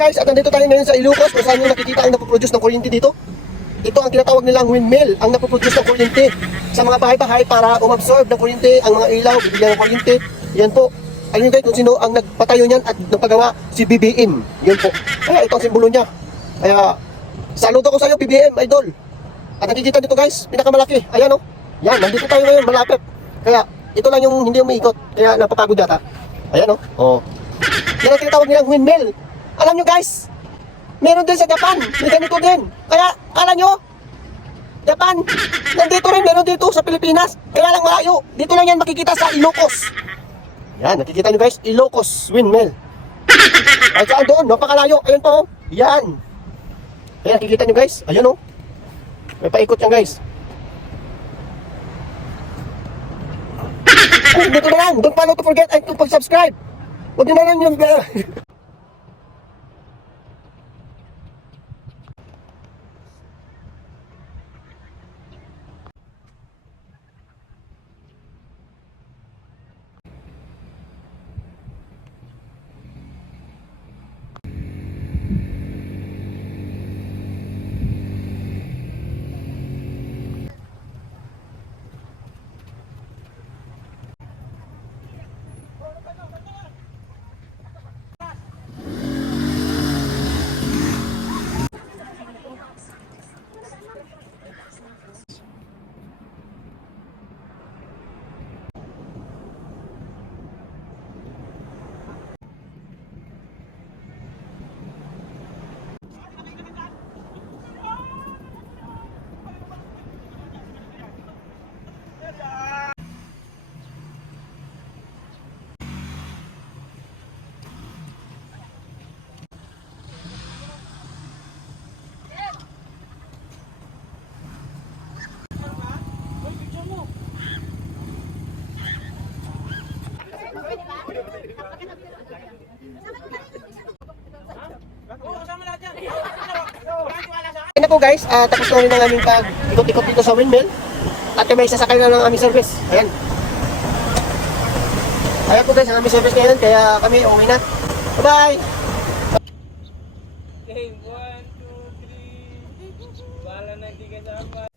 guys, at nandito tayo ngayon sa Ilocos kung saan yung nakikita ang napoproduce ng kuryente dito. Ito ang tinatawag nilang windmill, ang napoproduce ng kuryente sa mga bahay-bahay para umabsorb ng kuryente ang mga ilaw, bibigyan ng kuryente. Yan po. Ayun guys, kung sino ang nagpatayo niyan at nagpagawa, si BBM. Yun po. Kaya ito ang simbolo niya. Kaya, saludo ko sa iyo, BBM, idol. At nakikita dito guys, pinakamalaki. Ayan oh. Yan, nandito tayo ngayon, malapit. Kaya, ito lang yung hindi umiikot. Kaya napapagod yata. Ayan oh. Oh. Yan ang tinatawag nilang windmill. Alam nyo guys, meron din sa Japan. May ganito din. Kaya, kala nyo, Japan, nandito rin, meron dito sa Pilipinas. Kaya lang malayo. Dito lang yan makikita sa Ilocos. Yan, nakikita nyo guys, Ilocos windmill. Ay, saan doon? Napakalayo. Ayun po. oh. Yan. Ayan, nakikita nyo guys. Ayun oh. May paikot yan guys. Ay, dito na lang. Don't follow to forget and to subscribe. Huwag nyo na lang yung... Ayun na po guys, ah, tapos na rin ang aming pag ikot-ikot dito sa windmill. At may sasakay na ng aming service. Ayan. Ayan po guys, ang aming service ngayon, kaya kami uuwi na. Bye-bye! Okay, one, two, three. Bala na hindi kasama.